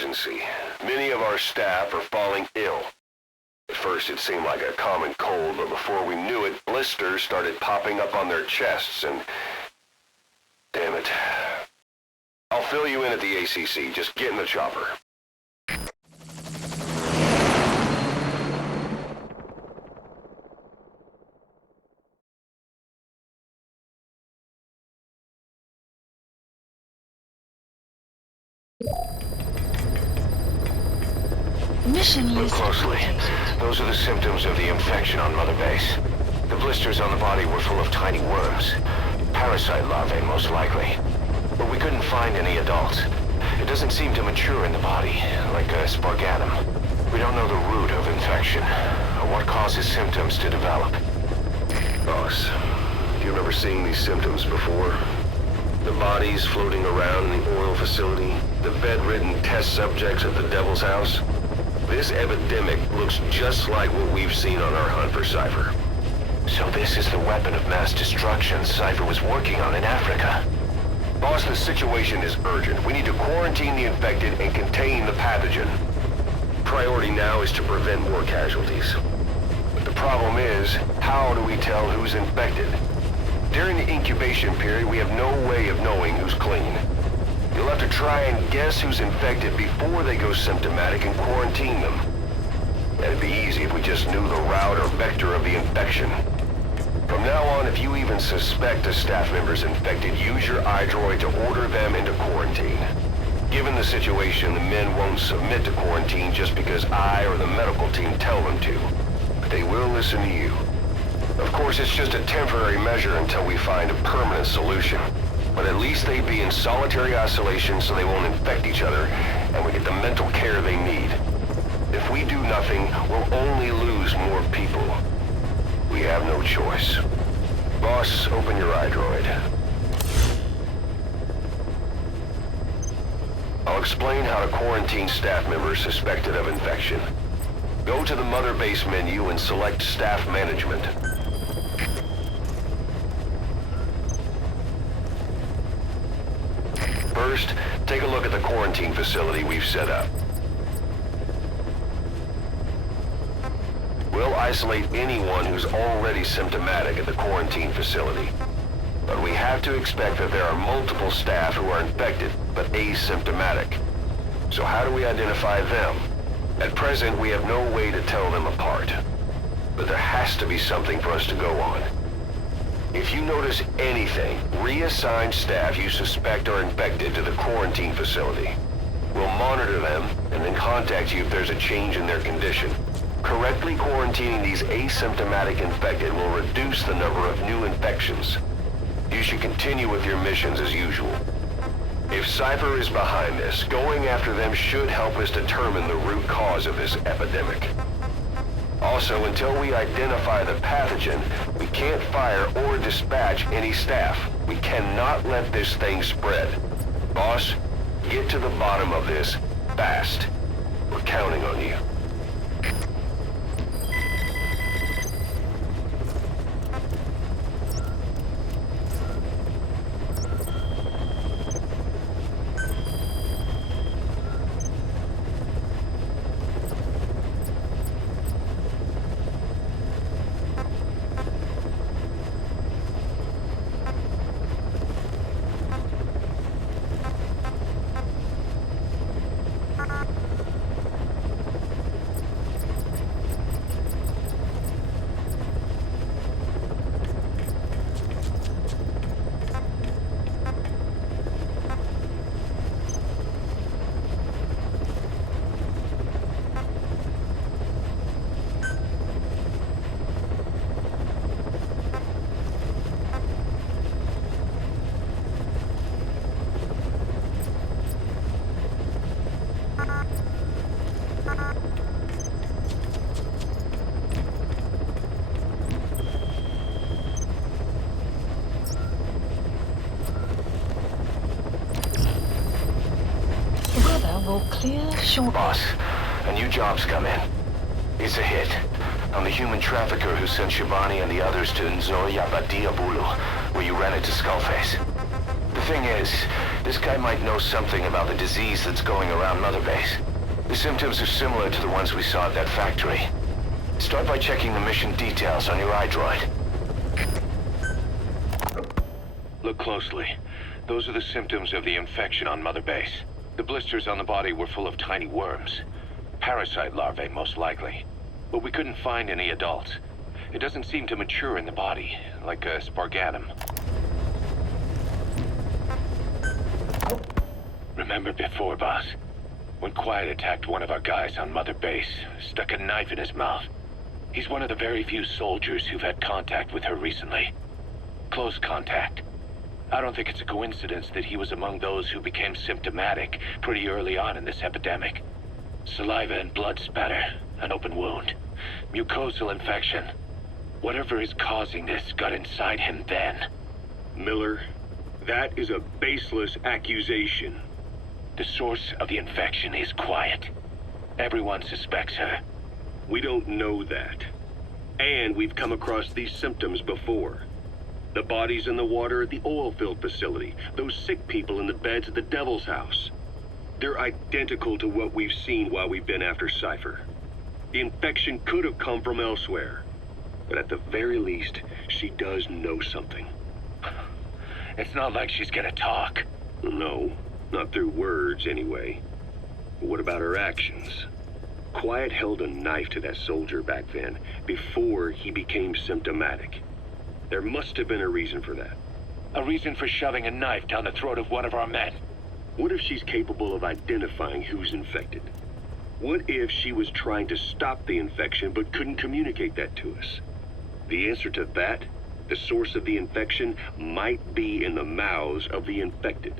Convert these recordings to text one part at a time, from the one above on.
emergency. Many of our staff are falling ill. At first it seemed like a common cold, but before we knew it, blisters started popping up on their chests and... Damn it. I'll fill you in at the ACC. Just get in the chopper. Look closely. Those are the symptoms of the infection on Mother Base. The blisters on the body were full of tiny worms. Parasite larvae, most likely. But we couldn't find any adults. It doesn't seem to mature in the body, like a spargatum. We don't know the root of infection, or what causes symptoms to develop. Boss, you've never seen these symptoms before? The bodies floating around in the oil facility, the bedridden test subjects at the Devil's House. This epidemic looks just like what we've seen on our hunt for Cypher. So this is the weapon of mass destruction Cypher was working on in Africa. Boss, the situation is urgent. We need to quarantine the infected and contain the pathogen. Priority now is to prevent more casualties. But the problem is, how do we tell who's infected? During the incubation period, we have no way of knowing who's clean. You'll have to try and guess who's infected before they go symptomatic and quarantine them. That'd be easy if we just knew the route or vector of the infection. From now on, if you even suspect a staff member's infected, use your iDroid to order them into quarantine. Given the situation, the men won't submit to quarantine just because I or the medical team tell them to. But they will listen to you. Of course, it's just a temporary measure until we find a permanent solution. But at least they'd be in solitary isolation so they won't infect each other, and we get the mental care they need. If we do nothing, we'll only lose more people. We have no choice. Boss, open your iDroid. I'll explain how to quarantine staff members suspected of infection. Go to the Mother Base menu and select Staff Management. First, take a look at the quarantine facility we've set up. We'll isolate anyone who's already symptomatic at the quarantine facility. But we have to expect that there are multiple staff who are infected, but asymptomatic. So how do we identify them? At present, we have no way to tell them apart. But there has to be something for us to go on. If you notice anything, reassign staff you suspect are infected to the quarantine facility. We'll monitor them and then contact you if there's a change in their condition. Correctly quarantining these asymptomatic infected will reduce the number of new infections. You should continue with your missions as usual. If Cypher is behind this, going after them should help us determine the root cause of this epidemic. Also, until we identify the pathogen, we can't fire or dispatch any staff. We cannot let this thing spread. Boss, get to the bottom of this fast. We're counting on you. Boss, a new job's come in. It's a hit. I'm the human trafficker who sent Shabani and the others to Nzoya Badia Bulu, where you ran into Skullface. The thing is, this guy might know something about the disease that's going around Mother Base. The symptoms are similar to the ones we saw at that factory. Start by checking the mission details on your iDroid. Look closely. Those are the symptoms of the infection on Mother Base. The blisters on the body were full of tiny worms. Parasite larvae, most likely. But we couldn't find any adults. It doesn't seem to mature in the body, like a spargatum. Remember before, boss? When Quiet attacked one of our guys on Mother Base, stuck a knife in his mouth. He's one of the very few soldiers who've had contact with her recently. Close contact. I don't think it's a coincidence that he was among those who became symptomatic pretty early on in this epidemic. Saliva and blood spatter, an open wound, mucosal infection. Whatever is causing this got inside him then. Miller, that is a baseless accusation. The source of the infection is Quiet. Everyone suspects her. We don't know that. And we've come across these symptoms before. The bodies in the water at the oil field facility, those sick people in the beds at the Devil's House. They're identical to what we've seen while we've been after Cypher. The infection could have come from elsewhere. But at the very least, she does know something. It's not like she's gonna talk. No, not through words anyway. But what about her actions? Quiet held a knife to that soldier back then, before he became symptomatic. There must have been a reason for that. A reason for shoving a knife down the throat of one of our men. What if she's capable of identifying who's infected? What if she was trying to stop the infection but couldn't communicate that to us? The answer to that, the source of the infection, might be in the mouths of the infected.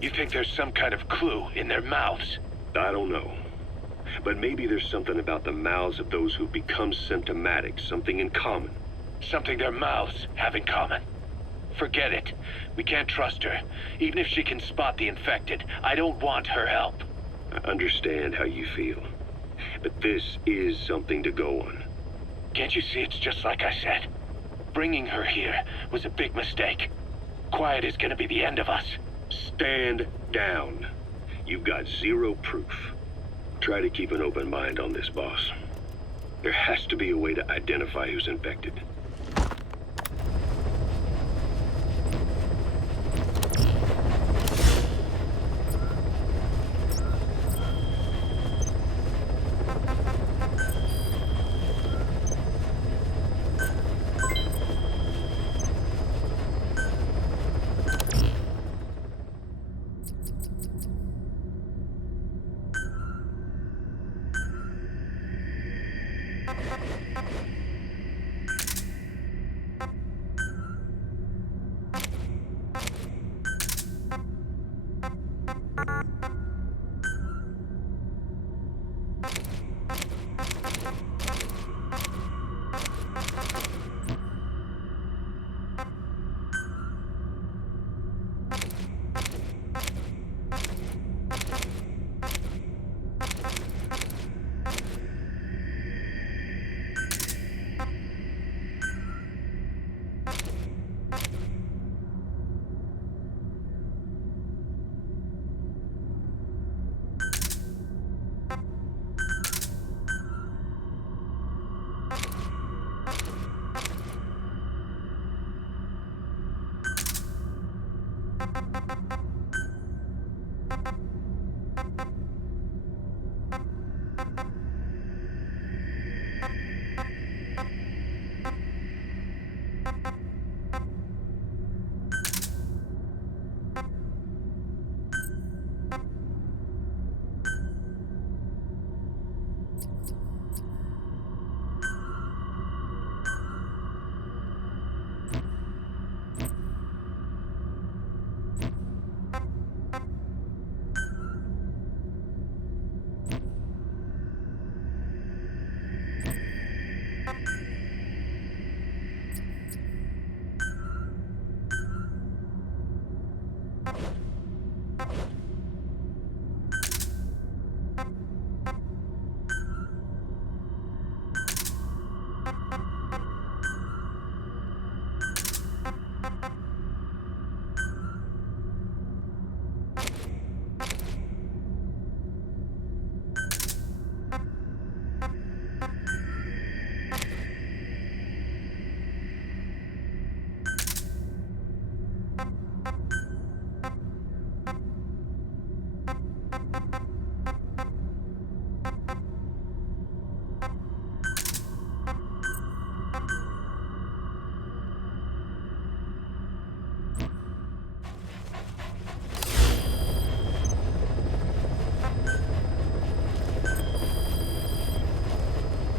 You think there's some kind of clue in their mouths? I don't know. But maybe there's something about the mouths of those who've become symptomatic, something in common. Something their mouths have in common. Forget it. We can't trust her. Even if she can spot the infected, I don't want her help. I understand how you feel. But this is something to go on. Can't you see it's just like I said? Bringing her here was a big mistake. Quiet is gonna be the end of us. Stand down. You've got zero proof. Try to keep an open mind on this, boss. There has to be a way to identify who's infected.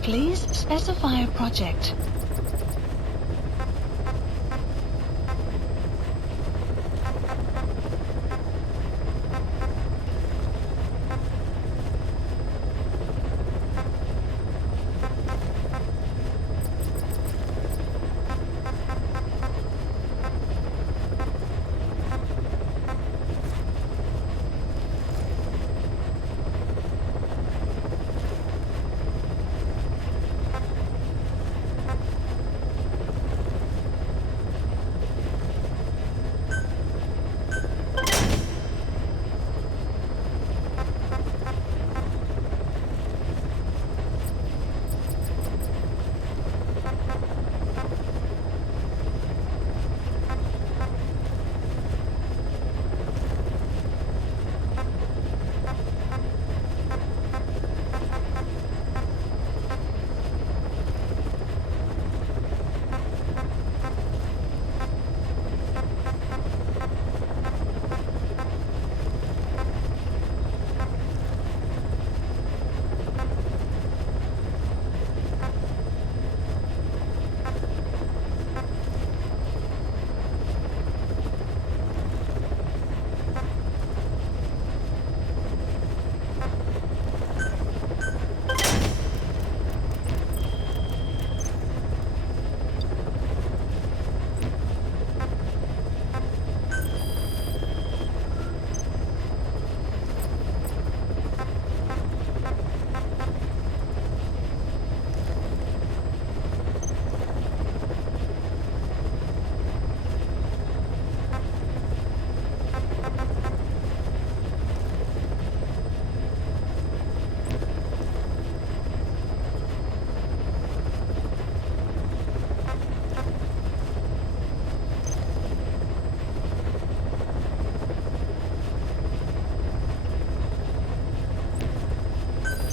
Please specify a project.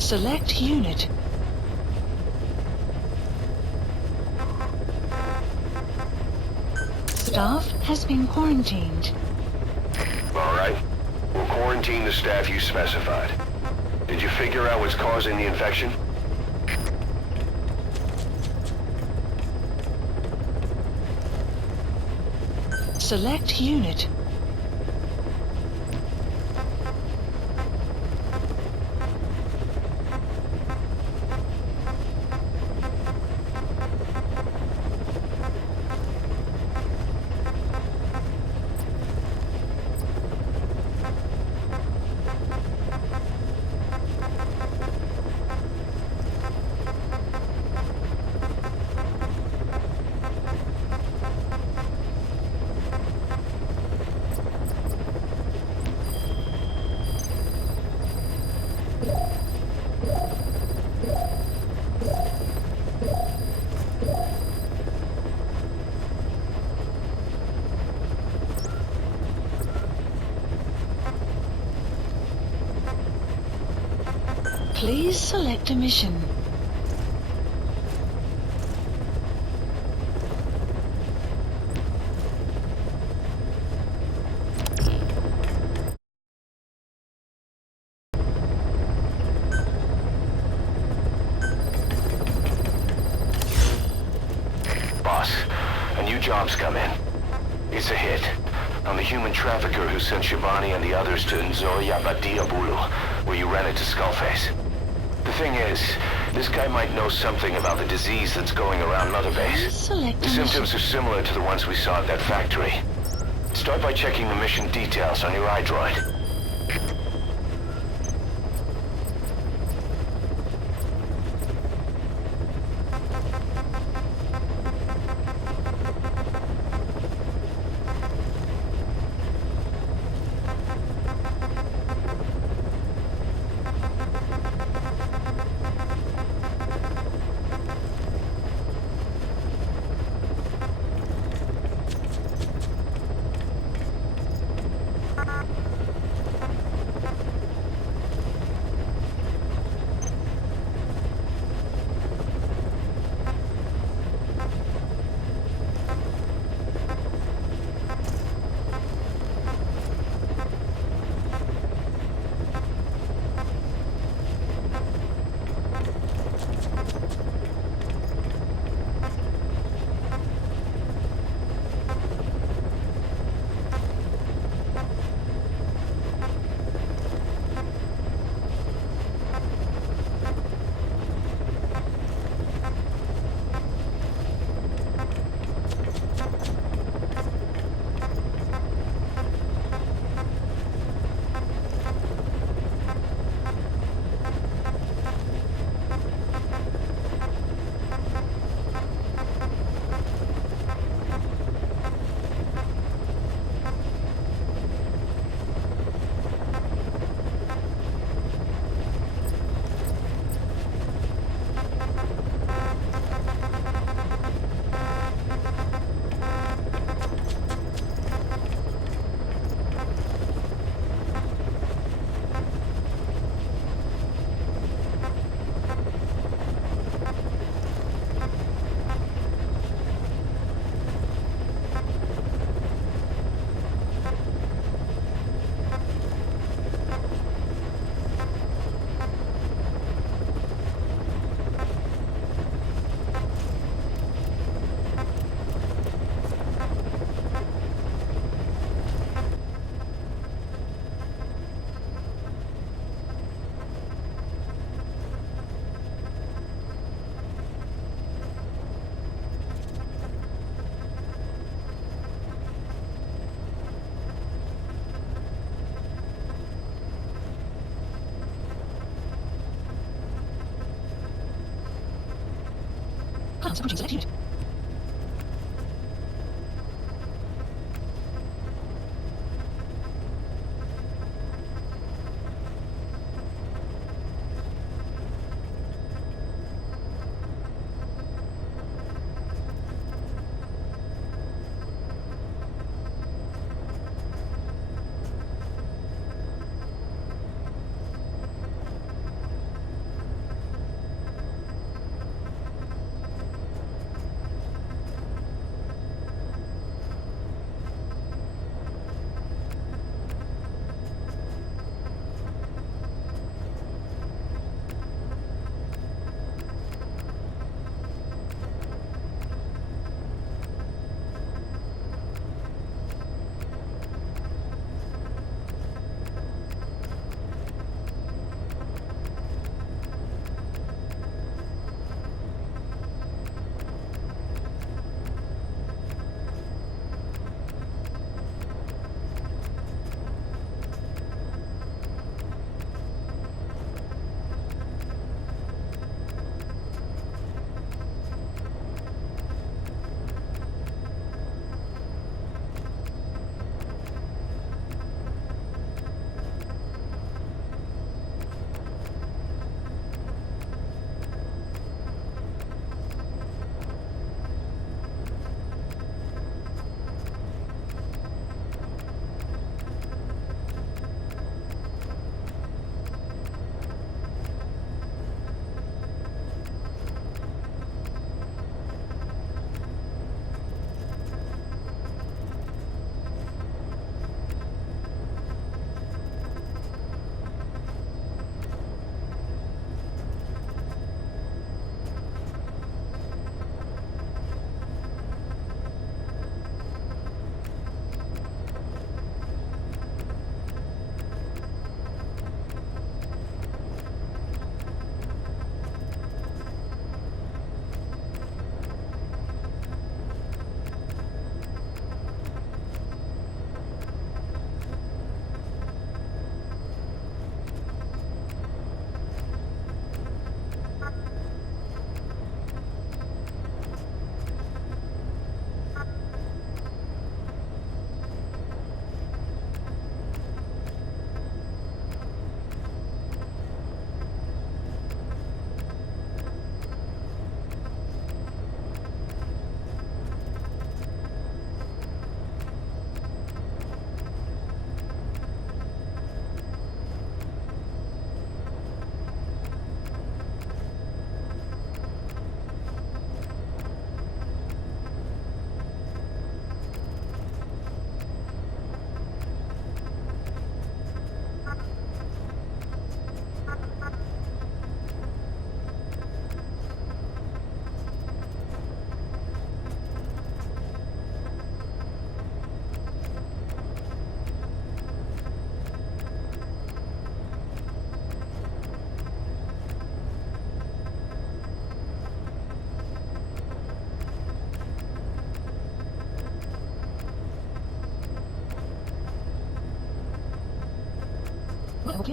Select unit. Staff has been quarantined. All right. We'll quarantine the staff you specified. Did you figure out what's causing the infection? Select unit. Please select a mission. Boss, a new job's come in. It's a hit. I'm the human trafficker who sent Shabani and the others to Nzoya Badiabulu, where you ran into Skullface. The thing is, this guy might know something about the disease that's going around Mother Base. The symptoms are similar to the ones we saw at that factory. Start by checking the mission details on your iDroid. Approaching select unit.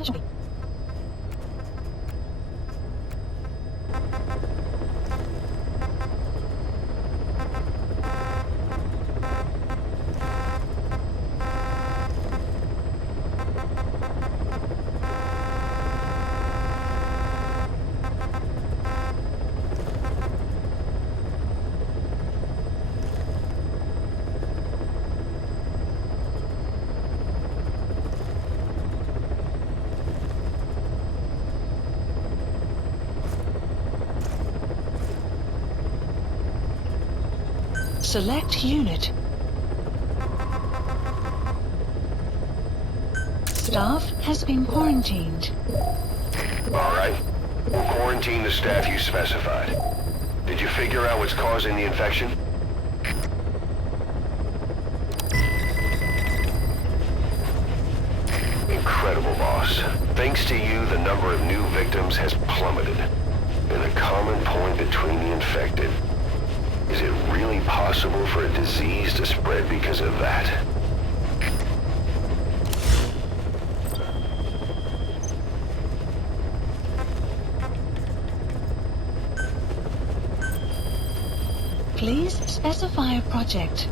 Shopping. Select unit. Staff has been quarantined. All right. We'll quarantine the staff you specified. Did you figure out what's causing the infection? Incredible, boss. Thanks to you, the number of new victims has plummeted. And the common point between the infected. Is it really possible for a disease to spread because of that? Please specify a project.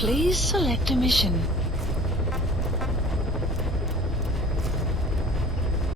Please select a mission.